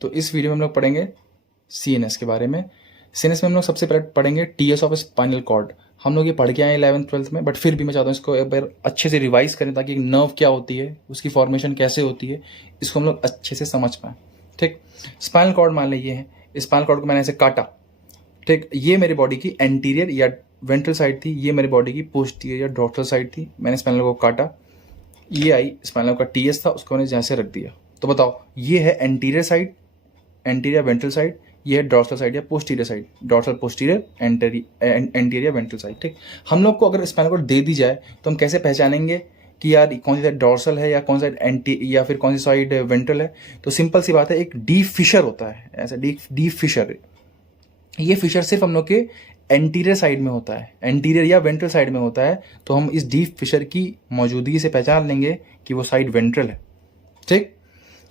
तो इस वीडियो में हम लोग पढ़ेंगे सीएनएस के बारे में। सीएनएस में हम लोग सबसे पहले पढ़ेंगे टीएस ऑफ स्पाइनल कॉर्ड। हम लोग ये पढ़ के आए 11th-12th में, बट फिर भी मैं चाहता हूँ इसको एक बार अच्छे से रिवाइज करें ताकि नर्व क्या होती है, उसकी फॉर्मेशन कैसे होती है, इसको हम लोग अच्छे से समझ पाएँ। ठीक, स्पाइनल कॉर्ड मान लीजिए है, स्पाइनल कॉर्ड को मैंने ऐसे काटा। ठीक, ये मेरी बॉडी की एंटीरियर या वेंट्रल साइड थी, ये मेरी बॉडी की पोस्टीरियर या डॉर्सल साइड थी। मैंने स्पाइनल को काटा, ये आई स्पाइनल का टीएस था, उसको मैंने जैसे रख दिया। तो बताओ ये है anterior side, anterior ventral side, ये है डॉर्सल साइड या posterior side, dorsal posterior anterior ventral side. ठीक, हम लोग को अगर स्पाइनल कॉर्ड दे दी जाए तो हम कैसे पहचानेंगे कि यार कौन सी साइड डॉर्सल है या कौन सा एंटी या फिर कौन सी साइड वेंट्रल है? तो सिंपल सी बात है, एक डीप फिशर होता है, ऐसा डीप फिशर। ये फिशर सिर्फ हम लोग के एंटीरियर साइड में होता है, एंटीरियर या वेंट्रल साइड में होता है। तो हम इस डीप फिशर की मौजूदगी से पहचान लेंगे कि वो साइड वेंट्रल है। ठीक,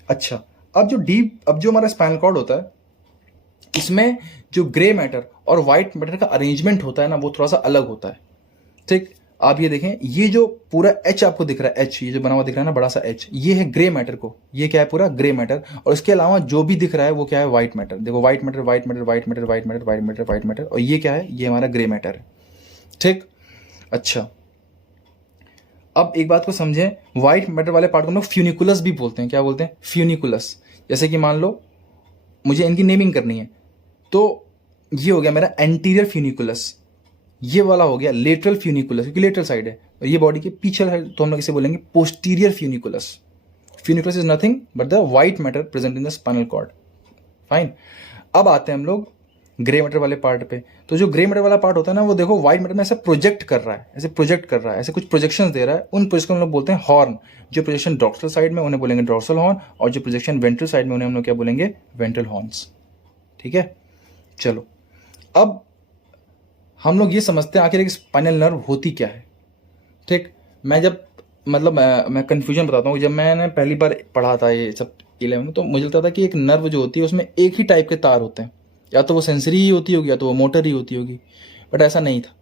अच्छा, अब जो हमारा स्पाइनल कॉर्ड होता है, इसमें जो ग्रे मैटर और व्हाइट मैटर का अरेंजमेंट होता है ना, वो थोड़ा सा अलग होता है। ठीक, आप ये देखें, ये जो पूरा एच आपको दिख रहा है, एच ये जो बना हुआ दिख रहा है ना, बड़ा सा एच, ये है ग्रे मैटर को, ये क्या है पूरा ग्रे मैटर। और इसके अलावा जो भी दिख रहा है वो क्या है, व्हाइट मैटर। देखो white matter, white matter, white matter, white matter, white matter, white matter, और ये क्या है, ये हमारा ग्रे मैटर है। ठीक, अच्छा, अब एक बात को समझें, व्हाइट मैटर वाले पार्ट को हम लोग फ्यूनिकुलस भी बोलते हैं। क्या बोलते हैं? फ्यूनिकुलस। जैसे कि मान लो मुझे इनकी नेमिंग करनी है, तो ये हो गया मेरा एंटीरियर फ्यूनिकुलस, ये वाला हो गया लेटरल फ्यूनिकुलस क्योंकि लेटरल साइड है, और ये बॉडी के पीछे है, तो हम लोग इसे बोलेंगे posterior funiculus. Funiculus is nothing but the white matter present in the spinal cord. Fine, अब आते हैं हम लोग ग्रे मैटर वाले पार्ट पे। तो जो ग्रे मैटर वाला पार्ट होता है ना, वो देखो व्हाइट मैटर में ऐसे प्रोजेक्ट कर रहा है, ऐसे कुछ प्रोजेक्शन दे रहा है। उन प्रोजेक्शन हम लोग बोलते हैं हॉर्न। जो प्रोजेक्शन डॉर्सल साइड में उन्हें बोलेंगे डॉर्सल हॉर्न, और जो प्रोजेक्शन वेंट्रल साइड में उन्हें हम लोग क्या बोलेंगे, वेंट्रल हॉर्न्स। ठीक है, चलो अब हम लोग ये समझते हैं आखिर एक स्पाइनल नर्व होती क्या है। ठीक, मैं कंफ्यूजन बताता हूँ। जब मैंने पहली बार पढ़ा था ये सब 11 में, तो मुझे लगता था कि एक नर्व जो होती है उसमें एक ही टाइप के तार होते हैं, या तो वो सेंसरी ही होती होगी या तो वो मोटर ही होती होगी, बट ऐसा नहीं था।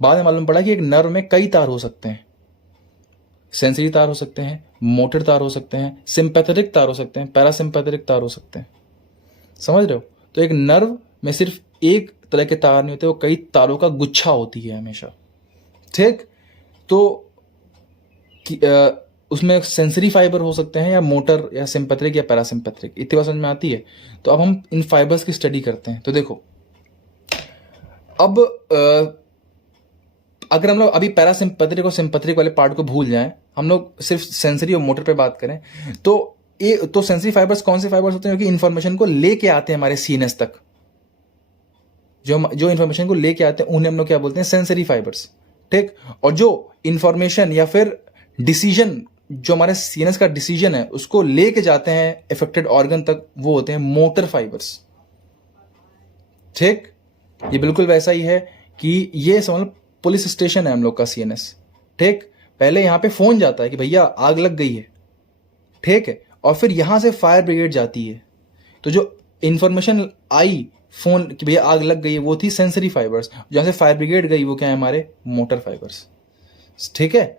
बाद में मालूम पड़ा कि एक नर्व में कई तार हो सकते हैं, सेंसरी तार हो सकते हैं, मोटर तार हो सकते हैं, सिंपैथेटिक तार हो सकते हैं, पैरासिम्पैथेटिक तार हो सकते हैं। समझ रहे हो? तो एक नर्व में सिर्फ एक तरह के तार नहीं होते, वो कई तारों का गुच्छा होती है हमेशा। ठीक, तो उसमें सेंसरी फाइबर हो सकते हैं या मोटर या सिंपैथेटिक या पैरासिम्पैथेटिक। इतनी बात समझ में आती है? तो अब हम इन फाइबर्स की स्टडी करते हैं। तो देखो, अब अगर हम लोग अभी पैरासिम्पैथेटिक और सिंपैथेटिक वाले पार्ट को भूल जाएं, हम लोग सिर्फ सेंसरी और मोटर पे बात करें, तो सेंसरी फाइबर्स कौन से फाइबर्स होते हैं? क्योंकि इन्फॉर्मेशन को लेके आते हैं हमारे सीएनएस तक। जो इन्फॉर्मेशन को लेके आते हैं उन्हें हम लोग क्या बोलते हैं, सेंसरी फाइबर्स। ठीक, और जो इन्फॉर्मेशन या फिर डिसीजन, जो हमारे सीएनएस का डिसीजन है, उसको लेके जाते हैं अफेक्टेड ऑर्गन तक, वो होते हैं मोटर फाइबर्स। ठीक, ये बिल्कुल वैसा ही है कि ये समझ पुलिस स्टेशन है हम लोग का सीएनएस। ठीक, पहले यहां पे फोन जाता है कि भैया आग लग गई है, ठीक है, और फिर यहां से फायर ब्रिगेड जाती है। तो जो इंफॉर्मेशन आई फोन कि भैया आग लग गई है, वो थी सेंसरी फाइबर्स। जहां से फायर ब्रिगेड गई वो क्या है, हमारे मोटर फाइबर्स। ठीक है,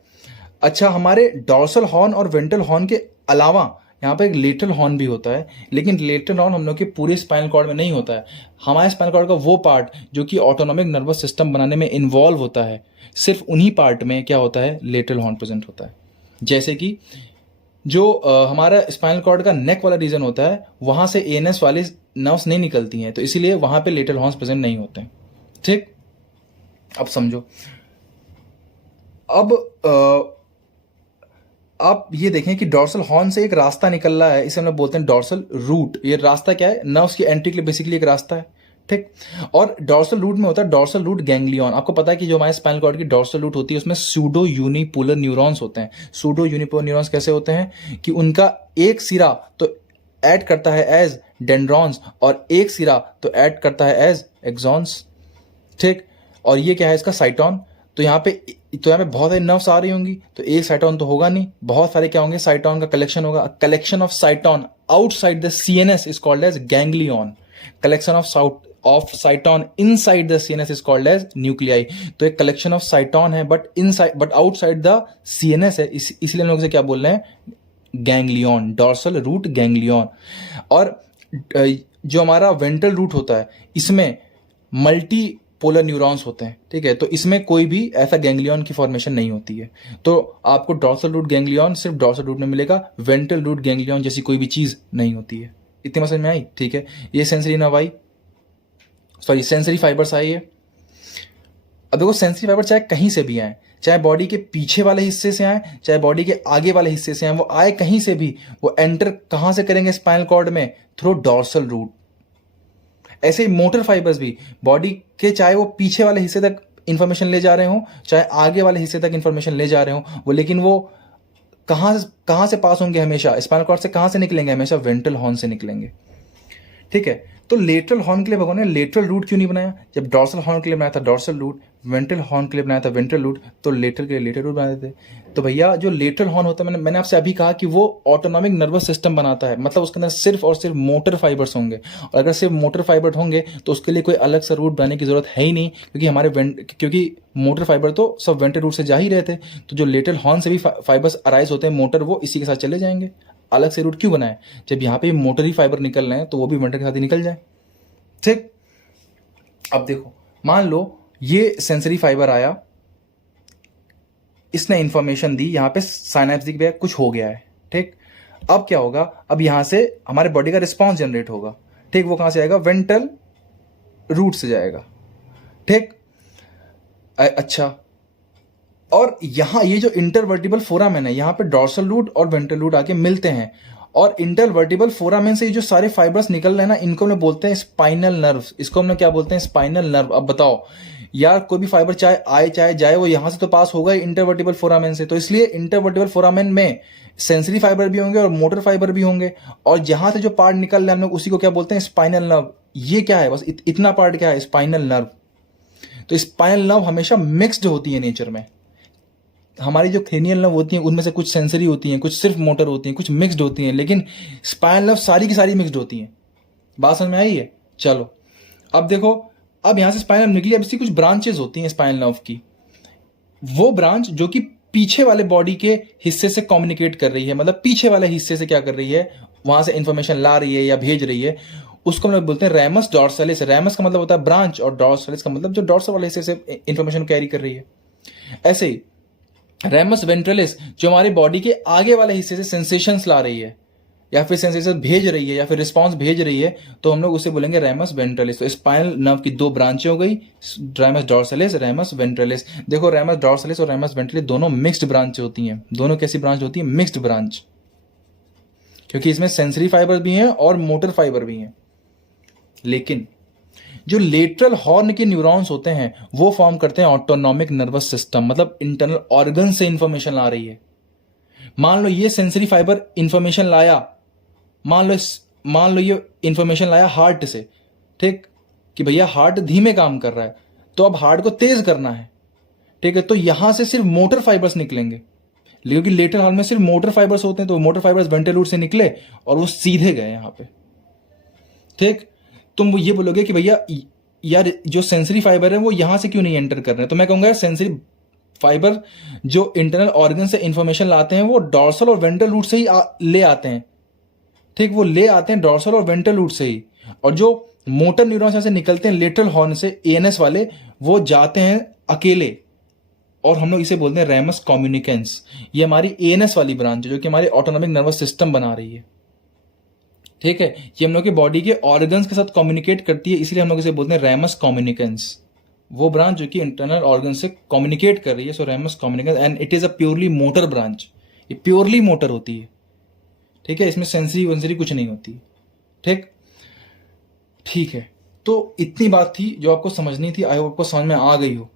अच्छा, हमारे डॉर्सल हॉर्न और वेंट्रल हॉर्न के अलावा यहाँ पे एक लेटरल हॉर्न भी होता है, लेकिन लेटरल हॉर्न हम लोग के पूरे स्पाइनल कॉर्ड में नहीं होता है। हमारे स्पाइनल कॉर्ड का वो पार्ट जो कि ऑटोनॉमिक नर्वस सिस्टम बनाने में इन्वॉल्व होता है, सिर्फ उन्हीं पार्ट में क्या होता है, लेटरल हॉर्न प्रेजेंट होता है। जैसे कि जो हमारा स्पाइनल कॉर्ड का नेक वाला रीजन होता है, वहां से एएनएस वाली नर्व्स नहीं निकलती हैं, तो इसीलिए वहां पे लेटरल हॉर्न्स प्रेजेंट नहीं होते हैं। ठीक, अब समझो, अब आप ये देखें कि डॉर्सल हॉर्न से एक रास्ता निकल रहा है, इसे हम लोग बोलते हैं डॉर्सल रूट। ये रास्ता क्या है, नर्व्स की एंट्री के लिए बेसिकली एक रास्ता है। ठीक, और डॉर्सल रूट में होता है डॉर्सल रूट गैंग्लियन। आपको पता है कि जो हमारे स्पाइनल कॉर्ड की डॉर्सल रूट होती है उसमें सूडो यूनिपोलर न्यूरॉन्स होते हैं। सूडो यूनिपोलर न्यूरॉन्स कैसे होते हैं कि उनका एक सिरा तो ऐड करता है एज डेंड्रॉन्स और एक सिरा तो ऐड करता है एज एक्सॉन्स। ठीक, और ये क्या है, इसका साइटोन। तो यहाँ पे बहुत सारी नर्व्स आ रही होंगी, तो एक साइटोन तो होगा नहीं, बहुत सारे क्या होंगे, साइटोन का कलेक्शन होगा। Collection of cyton outside the CNS is called as ganglion. Collection of cyton inside the CNS is called as nuclei. तो एक कलेक्शन ऑफ साइटोन है बट आउटसाइड द सीएनएस है, इसलिए हम लोग इसे क्या बोल रहे हैं, गैंग्लियन, डॉर्सल रूट गैंग्लियन। और जो हमारा वेंट्रल रूट होता है इसमें मल्टी पोलर न्यूरॉन्स होते हैं, ठीक है। तो इसमें कोई भी ऐसा गैंग्लियन की फॉर्मेशन नहीं होती है। तो आपको डॉर्सल रूट गैंग्लियन सिर्फ डॉर्सल रूट में मिलेगा, वेंट्रल रूट गैंग्लियन जैसी कोई भी चीज़ नहीं होती है। इतनी समझ में आई, ठीक है। ये सेंसरी नर्व आई, सॉरी सेंसरी फाइबर्स आई है। अब देखो सेंसरी फाइबर चाहे कहीं से भी आए, चाहे बॉडी के पीछे वाले हिस्से से आए, चाहे बॉडी के आगे वाले हिस्से से आए, वो आए कहीं से भी, वो एंटर कहां से करेंगे स्पाइनल कॉर्ड में? Through dorsal root. ऐसे ही मोटर फाइबर्स भी बॉडी के चाहे वो पीछे वाले हिस्से तक इंफॉर्मेशन ले जा रहे हो, चाहे आगे वाले हिस्से तक इंफॉर्मेशन ले जा रहे हो, वो लेकिन वो कहां से पास होंगे हमेशा? स्पाइनल कॉर्ड से कहां से निकलेंगे? हमेशा वेंट्रल हॉर्न से निकलेंगे, ठीक है। तो लेटरल हॉर्न के लिए भगवान ने लेटरल रूट क्यों नहीं बनाया? जब डॉर्सल हॉर्न के लिए बनाया था डॉर्सल रूट, वेंट्रल हॉर्न के लिए बनाया था वेंट्रल रूट, तो लेटरल के लिए लेटरल रूट बना देते। तो भैया जो लेटरल हॉर्न होता है, मैंने आपसे अभी कहा कि वो ऑटोनॉमिक नर्वस सिस्टम बनाता है, मतलब उसके अंदर सिर्फ और सिर्फ मोटर फाइबर्स होंगे। और अगर सिर्फ मोटर फाइबर होंगे तो उसके लिए कोई अलग सा रूट बनाने की जरूरत है ही नहीं, क्योंकि मोटर फाइबर तो सब वेंट्रल रूट से जा ही रहे थे। तो जो लेटरल हॉर्न से भी फाइबर्स अराइज होते हैं मोटर, वो इसी के साथ चले जाएंगे। अलग से रूट क्यों बनाए? जब यहाँ पे मोटर ही फाइबर निकल रहे हैं तो वो भी वेंट्रल के साथ ही निकल जाए, ठीक। अब देखो, मान लो ये सेंसरी फाइबर आया, इसने इंफॉर्मेशन दी, यहां पे साइनेप्स दिख गया, कुछ हो गया है, ठीक। अब क्या होगा? अब यहां से हमारे बॉडी का रिस्पॉन्स जनरेट होगा, ठीक। वो कहां से आएगा? वेंट्रल रूट से जाएगा, ठीक। अच्छा, और यहां ये जो इंटरवर्टिबल फोरामेन है, यहां पे डॉर्सल रूट और वेंट्रल रूट आके मिलते हैं, और इंटरवर्टिबल फोरामेन से ये जो सारे फाइबर्स निकल रहे हैं ना, इनको हम बोलते हैं स्पाइनल नर्व। इसको हमने क्या बोलते हैं? Spinal nerve. अब बताओ यार, कोई भी फाइबर चाहे आए चाहे जाए, वो यहां से तो पास होगा ही इंटरवर्टिबल फोरामेन से। तो इसलिए इंटरवर्टिबल फोरामेन में सेंसरी फाइबर भी होंगे और मोटर फाइबर भी होंगे, और जहां से जो पार्ट निकल रहे हैं हम लोग उसी को क्या बोलते हैं? Spinal nerve. ये क्या है? बस इतना पार्ट क्या है? Spinal nerve. तो स्पाइनल नर्व हमेशा मिक्स्ड होती है नेचर में। हमारी जो क्रेनियल नर्व होती हैं उनमें से कुछ सेंसरी होती हैं, कुछ सिर्फ मोटर होती हैं, कुछ मिक्स्ड होती हैं, लेकिन स्पाइनल नर्व सारी की सारी मिक्स्ड होती हैं। बात समझ में आई है? चलो अब देखो, अब यहां से स्पाइनल नर्व निकली, अब इसकी कुछ ब्रांचेस होती हैं स्पाइनल नर्व की। वो ब्रांच जो कि पीछे वाले बॉडी के हिस्से से कम्युनिकेट कर रही है, मतलब पीछे वाले हिस्से से क्या कर रही है, वहां से इंफॉर्मेशन ला रही है या भेज रही है, उसको हम लोग बोलते हैं रैमस डॉर्सैलिस। रैमस का मतलब होता है ब्रांच, और डॉर्सैलिस का मतलब जो डॉर्सल वाले हिस्से से इंफॉर्मेशन कैरी कर रही है। ऐसे ही रैमस वेंट्रलिस जो हमारी बॉडी के आगे वाले हिस्से से सेंसेशंस ला रही है, या फिर सेंसेशन भेज रही है, या फिर रिस्पांस भेज रही है, तो हम लोग उसे बोलेंगे रैमस वेंट्रलिस। तो स्पाइनल नर्व की दो ब्रांचें हो गई, रैमस डॉर्सैलिस, रैमस वेंट्रलिस। देखो रैमस डॉर्सैलिस और रैमस वेंट्रलिस दोनों मिक्स्ड ब्रांच होती हैं। दोनों कैसी ब्रांच होती है? मिक्स्ड ब्रांच, क्योंकि इसमें सेंसरी फाइबर भी हैं और मोटर फाइबर भी हैं। लेकिन जो लेटरल हॉर्न के न्यूरॉन्स होते हैं वो फॉर्म करते हैं ऑटोनॉमिक नर्वस सिस्टम, मतलब इंटरनल ऑर्गन से इंफॉर्मेशन ला रही है। मान लो ये सेंसरी फाइबर इंफॉर्मेशन लाया, मान लो ये इंफॉर्मेशन लाया हार्ट से, ठीक, कि भैया हार्ट धीमे काम कर रहा है, तो अब हार्ट को तेज करना है, ठीक है। तो यहां से सिर्फ मोटर फाइबर्स निकलेंगे, क्योंकि लेटरल हॉर्न में सिर्फ मोटर फाइबर्स होते हैं, तो मोटर फाइबर्स वेंट्रल रूट से निकले और वो सीधे गए यहां पे, ठीक। तुम ये बोलोगे कि भैया यार जो सेंसरी फाइबर है वो यहां से क्यों नहीं एंटर कर रहे हैं? तो मैं कहूंगा यार सेंसरी फाइबर जो इंटरनल ऑर्गन से इंफॉर्मेशन लाते हैं वो डॉर्सल और वेंट्रल रूट से ही ले आते हैं, ठीक। वो ले आते हैं डॉर्सल और वेंट्रल रूट से ही। और जो मोटर न्यूरॉन्स से निकलते हैं लेटरल हॉर्न से, एएनएस वाले, वो जाते हैं अकेले, और हम लोग इसे बोलते हैं रैमस कम्युनिकेंस। ये हमारी एएनएस वाली ब्रांच है जो कि हमारी ऑटोनॉमिक नर्वस सिस्टम बना रही है, ठीक है। ये हम लोग के बॉडी के ऑर्गन्स के साथ कम्युनिकेट करती है, इसलिए हम लोग इसे बोलते हैं रैमस कम्युनिकेंस। वो ब्रांच जो कि इंटरनल ऑर्गन से कम्युनिकेट कर रही है, so ramus communicans, and it is a purely motor branch. ये प्योरली मोटर होती है, ठीक है। इसमें सेंसरी वेंसरी कुछ नहीं होती, ठीक। ठीक है, तो इतनी बात थी जो आपको समझनी थी। आई होप आपको समझ में आ गई हो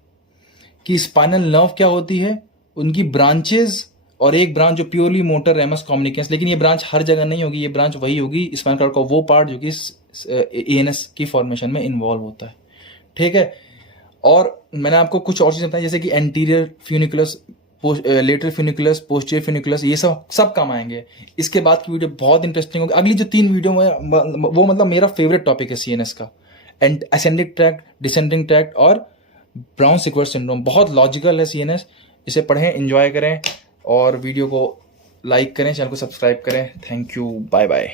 कि स्पाइनल नर्व क्या होती है, उनकी ब्रांचेस, और एक ब्रांच जो प्योरली मोटर रैमस कम्युनिकेंस। लेकिन ये ब्रांच हर जगह नहीं होगी, ये ब्रांच वही होगी स्पाइनल कॉर्ड का वो पार्ट जो कि एएनएस की फॉर्मेशन में इन्वॉल्व होता है, ठीक है। और मैंने आपको कुछ और चीजें बताई, जैसे कि anterior funiculus, lateral funiculus, posterior funiculus, ये सब काम आएंगे। इसके बाद की वीडियो बहुत इंटरेस्टिंग होगी। अगली जो 3 वीडियो में वो मतलब मेरा फेवरेट टॉपिक है सीएनएस का, and ascending tract, descending tract और ब्राउन सिक्वेट सिंड्रोम। बहुत लॉजिकल है सीएनएस, इसे पढ़ें, एंजॉय करें, और वीडियो को लाइक करें, चैनल को सब्सक्राइब करें। Thank you, bye bye.